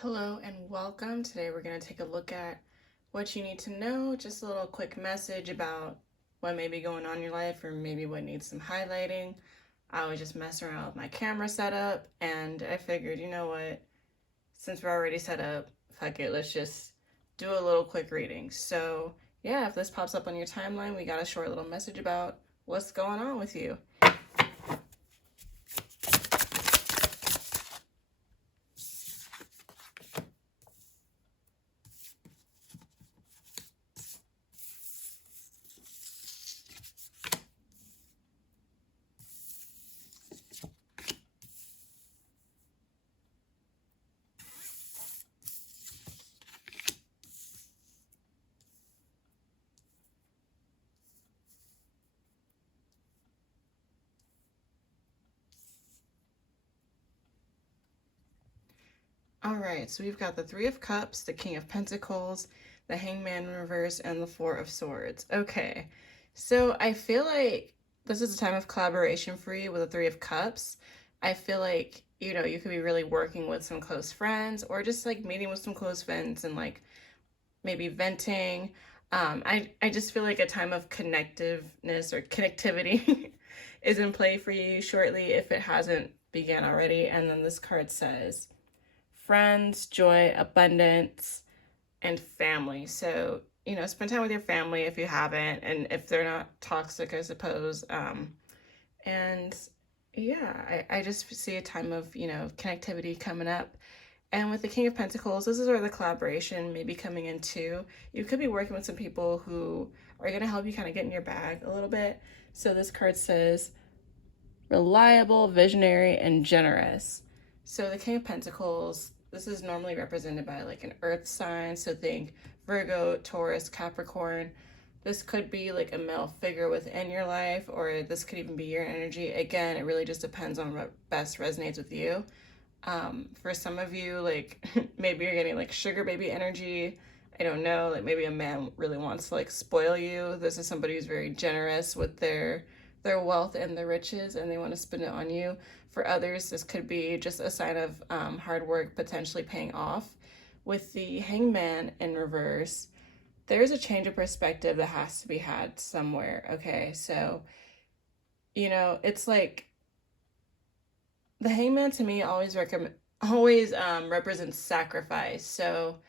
Hello and welcome. Today we're going to take a look at what you need to know, just a little quick message about what may be going on in your life or maybe what needs some highlighting. I was just messing around with my camera setup and I figured, you know what, since we're already set up, fuck it, let's just do a little quick reading. So, yeah, if this pops up on your timeline, we got a short little message about what's going on with you. All right, so we've got the Three of Cups, the King of Pentacles, the Hangman in reverse, and the Four of Swords. Okay, so I feel like this is a time of collaboration for you with the Three of Cups. I feel like, you could be really working with some close friends or just like meeting with some close friends and like maybe venting. I just feel like a time of connectiveness or connectivity is in play for you shortly if it hasn't begun already. And then this card says, friends, joy, abundance, and family. So, spend time with your family if you haven't, and if they're not toxic, I suppose. And yeah, I just see a time of, connectivity coming up. And with the King of Pentacles, this is where the collaboration may be coming in too. You could be working with some people who are going to help you kind of get in your bag a little bit. So this card says, reliable, visionary, and generous. So the King of Pentacles, this is normally represented by like an earth sign. So think Virgo, Taurus, Capricorn. This could be like a male figure within your life, or this could even be your energy. Again, it really just depends on what best resonates with you. For some of you, like maybe you're getting like sugar baby energy. I don't know, like maybe a man really wants to like spoil you. This is somebody who's very generous with their wealth and their riches and they want to spend it on you. For others, this could be just a sign of hard work potentially paying off. With the Hangman in reverse, there's a change of perspective that has to be had somewhere. Okay, so it's like the Hangman to me always represents sacrifice. So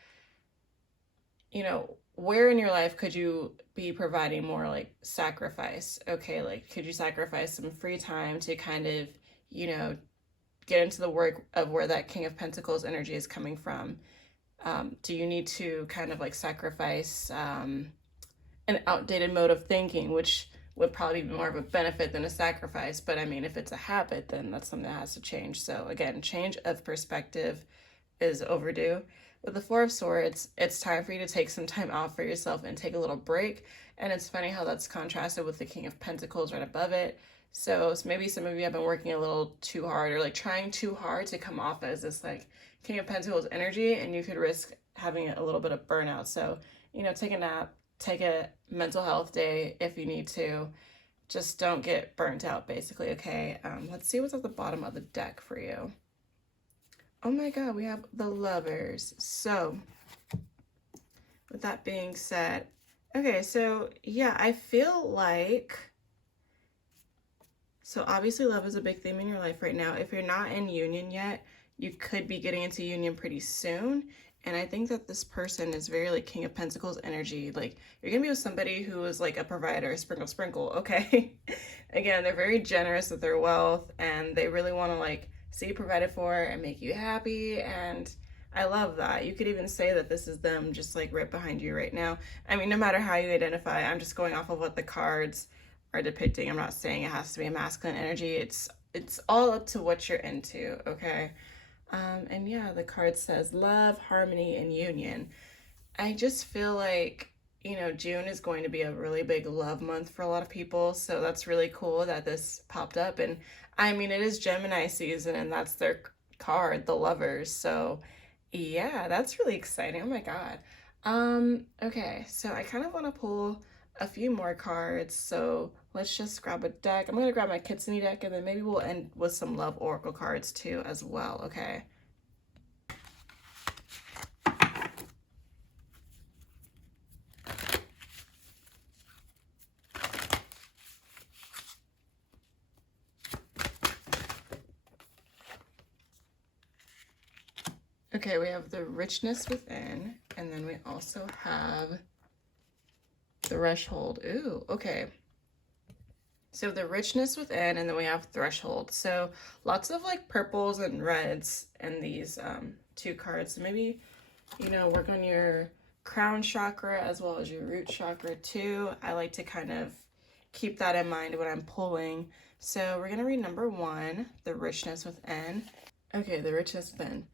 where in your life could you be providing more like sacrifice? Okay, like could you sacrifice some free time to kind of, you know, get into the work of where that King of Pentacles energy is coming from? Do you need to kind of like sacrifice an outdated mode of thinking, which would probably be more of a benefit than a sacrifice? But I mean, if it's a habit, then that's something that has to change. So again, change of perspective is overdue. With the Four of Swords, it's time for you to take some time off for yourself and take a little break. And it's funny how that's contrasted with the King of Pentacles right above it. So maybe some of you have been working a little too hard or like trying too hard to come off as this like King of Pentacles energy, and you could risk having a little bit of burnout. So, take a nap, take a mental health day if you need to. Just don't get burnt out, basically, okay? Let's see what's at the bottom of the deck for you. Oh my god, we have the Lovers. So, with that being said, okay, so yeah, I feel like, so obviously love is a big theme in your life right now. If you're not in union yet, you could be getting into union pretty soon. And I think that this person is very like King of Pentacles energy. Like you're gonna be with somebody who is like a provider, sprinkle, sprinkle, okay? Again, they're very generous with their wealth and they really wanna like see you provided for and make you happy. And I love that. You could even say that this is them just like right behind you right now. I mean, no matter how you identify, I'm just going off of what the cards are depicting. I'm not saying it has to be a masculine energy. It's all up to what you're into, okay? And yeah, the card says love, harmony, and union. I just feel like, June is going to be a really big love month for a lot of people. So that's really cool that this popped up. And I mean, it is Gemini season and that's their card, the Lovers. So yeah, that's really exciting. Oh my God. Okay, so I kind of want to pull a few more cards. So let's just grab a deck. I'm going to grab my Kitsune deck and then maybe we'll end with some love oracle cards too as well, okay? Okay, we have the richness within, and then we also have the threshold. Ooh, okay. So the richness within, and then we have threshold. So lots of like purples and reds in these two cards. So maybe, you know, work on your crown chakra as well as your root chakra too. I like to kind of keep that in mind when I'm pulling. So we're going to read number 1, the richness within. Okay, the richness within.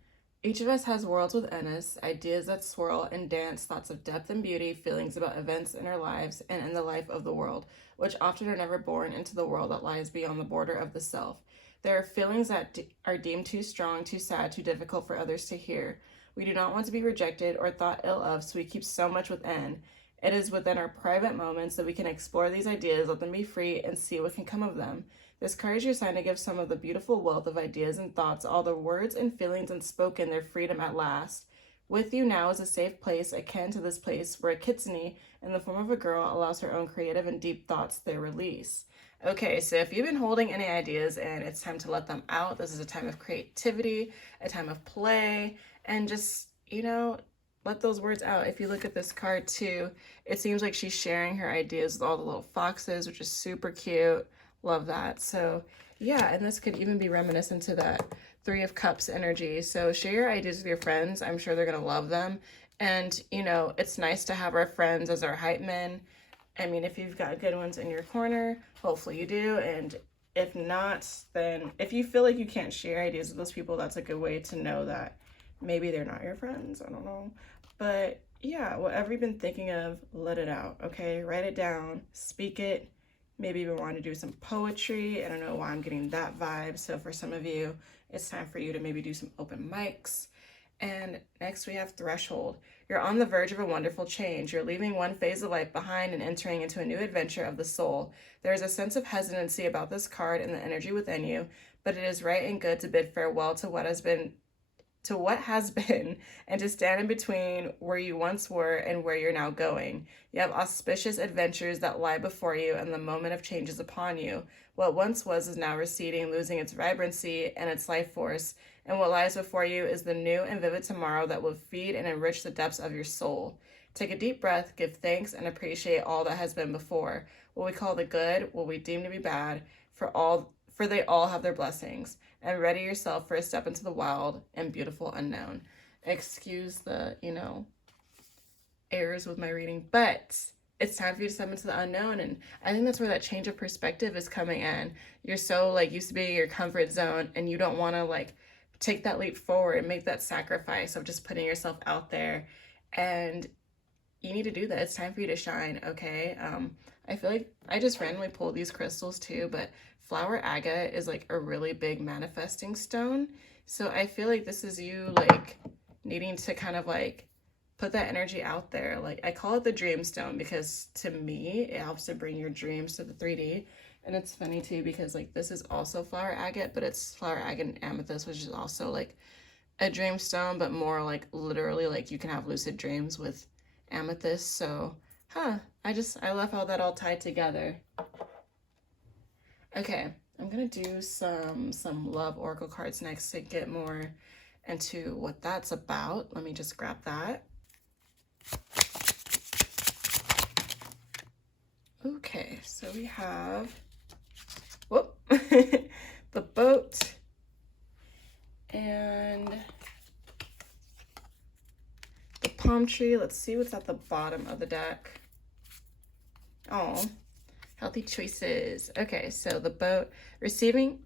Each of us has worlds within us, ideas that swirl and dance, thoughts of depth and beauty, feelings about events in our lives and in the life of the world, which often are never born into the world that lies beyond the border of the self. There are feelings that are deemed too strong, too sad, too difficult for others to hear. We do not want to be rejected or thought ill of, so we keep so much within. It is within our private moments that we can explore these ideas, let them be free, and see what can come of them. This card is your sign to give some of the beautiful wealth of ideas and thoughts, all the words and feelings unspoken, their freedom at last. With you now is a safe place akin to this place where a kitsune, in the form of a girl, allows her own creative and deep thoughts their release. Okay, so if you've been holding any ideas and it's time to let them out, this is a time of creativity, a time of play, and just, you know, let those words out. If you look at this card too, it seems like she's sharing her ideas with all the little foxes, which is super cute. Love that. So yeah, and this could even be reminiscent to that 3 of Cups energy. So share your ideas with your friends. I'm sure they're going to love them. And, you know, it's nice to have our friends as our hype men. I mean, if you've got good ones in your corner, hopefully you do. And if not, then if you feel like you can't share ideas with those people, that's a good way to know that maybe they're not your friends. I don't know. But yeah, whatever you've been thinking of, let it out, okay? Write it down, speak it. Maybe even want to do some poetry. I don't know why I'm getting that vibe. So for some of you, it's time for you to maybe do some open mics. And next we have threshold. You're on the verge of a wonderful change. You're leaving one phase of life behind and entering into a new adventure of the soul. There is a sense of hesitancy about this card and the energy within you, but it is right and good to bid farewell to what has been and to stand in between where you once were and where you're now going. You have auspicious adventures that lie before you, and the moment of change is upon you. What once was is now receding, losing its vibrancy and its life force, and what lies before you is the new and vivid tomorrow that will feed and enrich the depths of your soul. Take a deep breath, give thanks, and appreciate all that has been before. What we call the good, what we deem to be bad, for they all have their blessings, and ready yourself for a step into the wild and beautiful unknown. Excuse the, you know, errors with my reading, but it's time for you to step into the unknown. And I think that's where that change of perspective is coming in. You're so like used to being in your comfort zone, and you don't want to like take that leap forward and make that sacrifice of just putting yourself out there. And you need to do that. It's time for you to shine, okay? I feel like I just randomly pulled these crystals too, but flower agate is like a really big manifesting stone. So I feel like this is you like needing to kind of like put that energy out there. Like I call it the dream stone because to me, it helps to bring your dreams to the 3D. And it's funny too because like this is also flower agate, but it's flower agate and amethyst, which is also like a dream stone, but more like literally like you can have lucid dreams with amethyst. So I love how that all tied together. Okay, I'm gonna do some love oracle cards next to get more into what that's about. Let me just grab that. Okay, so we have whoop the boat and the palm tree. Let's see what's at the bottom of the deck. Oh, healthy choices. Okay, so the boat, receiving,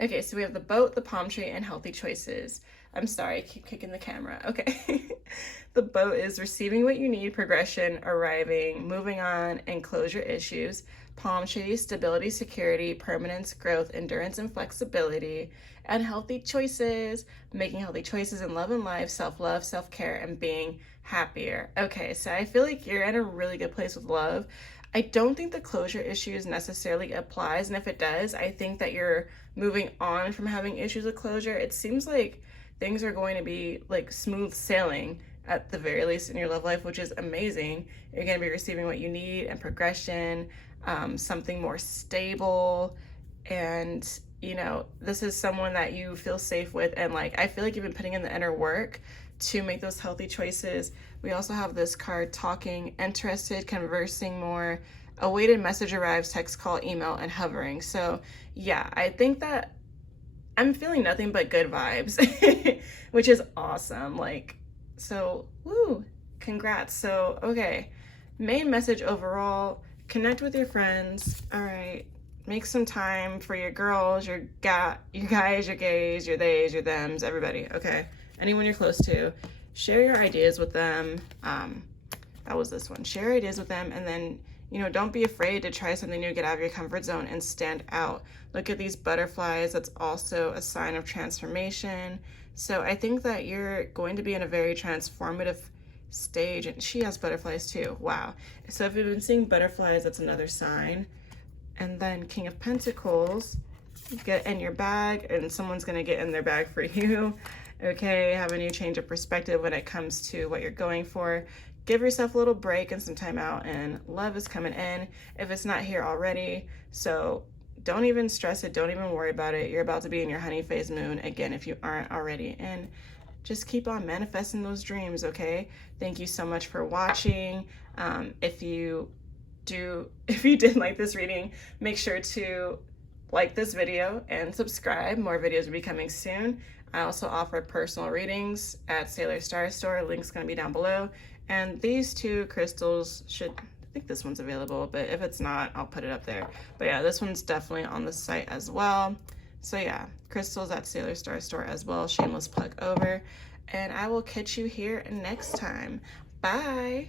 okay, so we have the boat, the palm tree, and healthy choices. I'm sorry, I keep kicking the camera. Okay. The boat is receiving what you need, progression, arriving, moving on, and closure issues. Palm tree, stability, security, permanence, growth, endurance, and flexibility. And healthy choices, making healthy choices in love and life, self-love, self-care, and being happier. Okay, so I feel like you're in a really good place with love. I don't think the closure issues necessarily applies, and if it does, I think that you're moving on from having issues with closure. It seems like things are going to be like smooth sailing at the very least in your love life, which is amazing. You're going to be receiving what you need and progression, something more stable, and you know, this is someone that you feel safe with, and like I feel like you've been putting in the inner work to make those healthy choices. We also have this card, talking, interested, conversing more, awaited message arrives, text, call, email, and hovering. So yeah, I think that I'm feeling nothing but good vibes, which is awesome. Like, so, woo, congrats. So, okay, main message overall, connect with your friends. All right, make some time for your girls, your guys, your gays, your theys, your thems, everybody. Okay, anyone you're close to, share your ideas with them. That was this one. Share ideas with them, and then, you know, don't be afraid to try something new, get out of your comfort zone and stand out. Look at these butterflies. That's also a sign of transformation. So I think that you're going to be in a very transformative stage. And she has butterflies too. Wow. So if you've been seeing butterflies, that's another sign. And then King of Pentacles, get in your bag, and someone's going to get in their bag for you. Okay, have a new change of perspective when it comes to what you're going for. Give yourself a little break and some time out, and love is coming in if it's not here already. So don't even stress it. Don't even worry about it. You're about to be in your honey phase moon again if you aren't already. And just keep on manifesting those dreams, okay? Thank you so much for watching. If you did like this reading, make sure to like this video and subscribe. More videos will be coming soon. I also offer personal readings at Sailor Star Store. Link's going to be down below. And these two crystals I think this one's available, but if it's not, I'll put it up there. But yeah, this one's definitely on the site as well. So yeah, crystals at Sailor Star Store as well. Shameless plug over. And I will catch you here next time. Bye.